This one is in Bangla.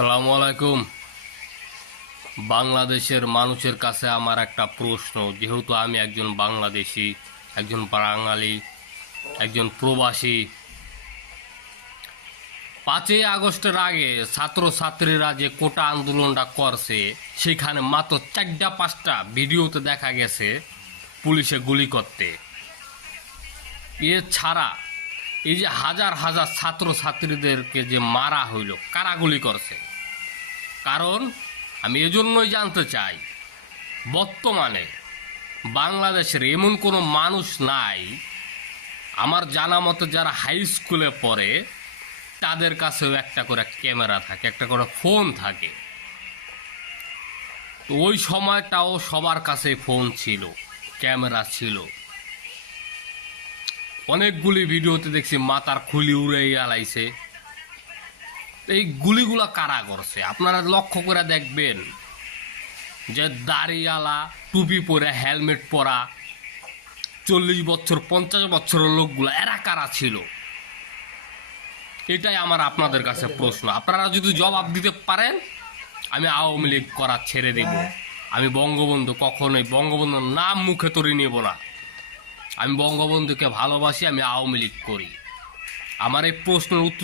আসসালামু আলাইকুম। বাংলাদেশের মানুষের কাছে আমার একটা প্রশ্ন, যেহেতু আমি একজন বাংলাদেশি, একজন বাঙালি, একজন প্রবাসী। 5ই আগস্টের আগে ছাত্রছাত্রীরা যে কোটা আন্দোলনটা করছে, সেখানে মাত্র 4-5টা ভিডিওতে দেখা গেছে পুলিশে গুলি করতে। এছাড়া এই যে হাজার হাজার ছাত্রছাত্রীদেরকে যে মারা হইল, কারা গুলি করছে? কারণ আমি এজন্যই জানতে চাই, বর্তমানে বাংলাদেশের এমন কোনো মানুষ নাই, আমার জানা মতো যারা হাই স্কুলে পড়ে তাদের কাছেও একটা করে ক্যামেরা থাকে, একটা করে ফোন থাকে। তো ওই সময়টাও সবার কাছে ফোন ছিল, ক্যামেরা ছিল। অনেকগুলি ভিডিওতে দেখছি মাথার খুলি উড়ে আলাইছে। এই গুলিগুলা কারা করছে আপনারা লক্ষ্য করে দেখবেন, যে দাড়িওয়ালা, টুপি পরে, হেলমেট পরা, 40 বছর 50 বছরের লোকগুলা এরা কারা ছিল? এটাই আমার আপনাদের কাছে প্রশ্ন। আপনারা যদি জবাব দিতে পারেন, আমি আওয়ামী লীগ করা ছেড়ে দেব। আমি বঙ্গবন্ধু, কখনোই বঙ্গবন্ধুর নাম মুখে তরি নেব না। আমি বঙ্গবন্ধুকে ভালোবাসি, আমি আওয়ামী লীগ করি। আমার এই প্রশ্নের উত্তর